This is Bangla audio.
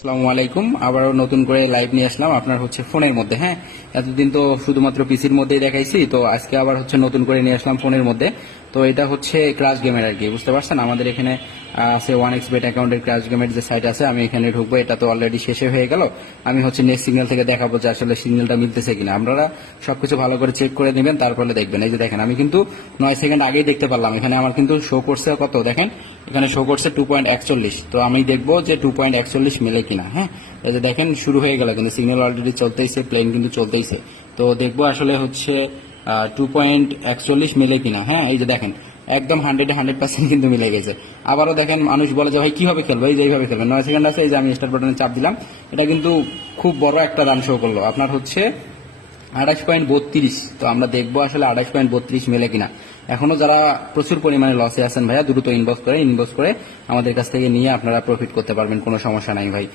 আসসালামু আলাইকুম। আবারও নতুন করে লাইভ নিয়ে আসলাম আপনার ফোনের মধ্যে। হ্যাঁ, এতদিন তো শুধুমাত্র পিসির মধ্যেই দেখাইছি, তো আজকে আবার নতুন করে নিয়ে আসলাম ফোনের মধ্যে। তো এটা ক্রাশ গেমের আর কি, বুঝতে পারছেন। আমাদের এখানে আছে 1xbet অ্যাকাউন্টের ক্রাশ গেমের যে সাইট আছে, আমি এখানে ঢুকবো। এটা তো অলরেডি শেষে হয়ে গেল। আমি নেক্সট সিগন্যাল থেকে দেখাবো যে আসলে সিগন্যালটা মিলতেছে কিনা। আপনারা সবকিছু ভালো করে চেক করে নেবেন, তারপরে দেখবেন। এই যে দেখেন, আমি কিন্তু 9 সেকেন্ড আগেই দেখতে পারলাম। এখানে আমার কিন্তু শো করছে কত দেখেন, এখানে শো করছে 2.41। তো আমি দেখবো যে 2.41 মিলে কিনা। হ্যাঁ, এই যে দেখেন শুরু হয়ে গেল, কিন্তু সিগন্যাল অলরেডি চলতেইছে, প্লেন কিন্তু চলতেইছে। তো দেখবো আসলে 2.41 মিলে কিনা। হ্যাঁ, এই যে দেখেন একদম 100% কিন্তু মিলে গেছে। আবারও দেখেন, মানুষ বলে যে ভাই কিভাবে খেলবো, এই যে এইভাবে খেলবেন। 9 সেকেন্ড আছে, এই যে আমি স্টার্ট বাটনে চাপ দিলাম, এটা কিন্তু খুব বড় একটা রান শো করলো আপনার 28.32। তো আমরা দেখবো আসলে 28.32 মেলে কিনা। এখনো যারা প্রচুর পরিমাণে লসে আছেন ভাইয়া, দ্রুত ইনবক্স করে আমাদের কাছ থেকে নিয়ে আপনারা প্রফিট করতে পারবেন, কোনো সমস্যা নাই ভাই।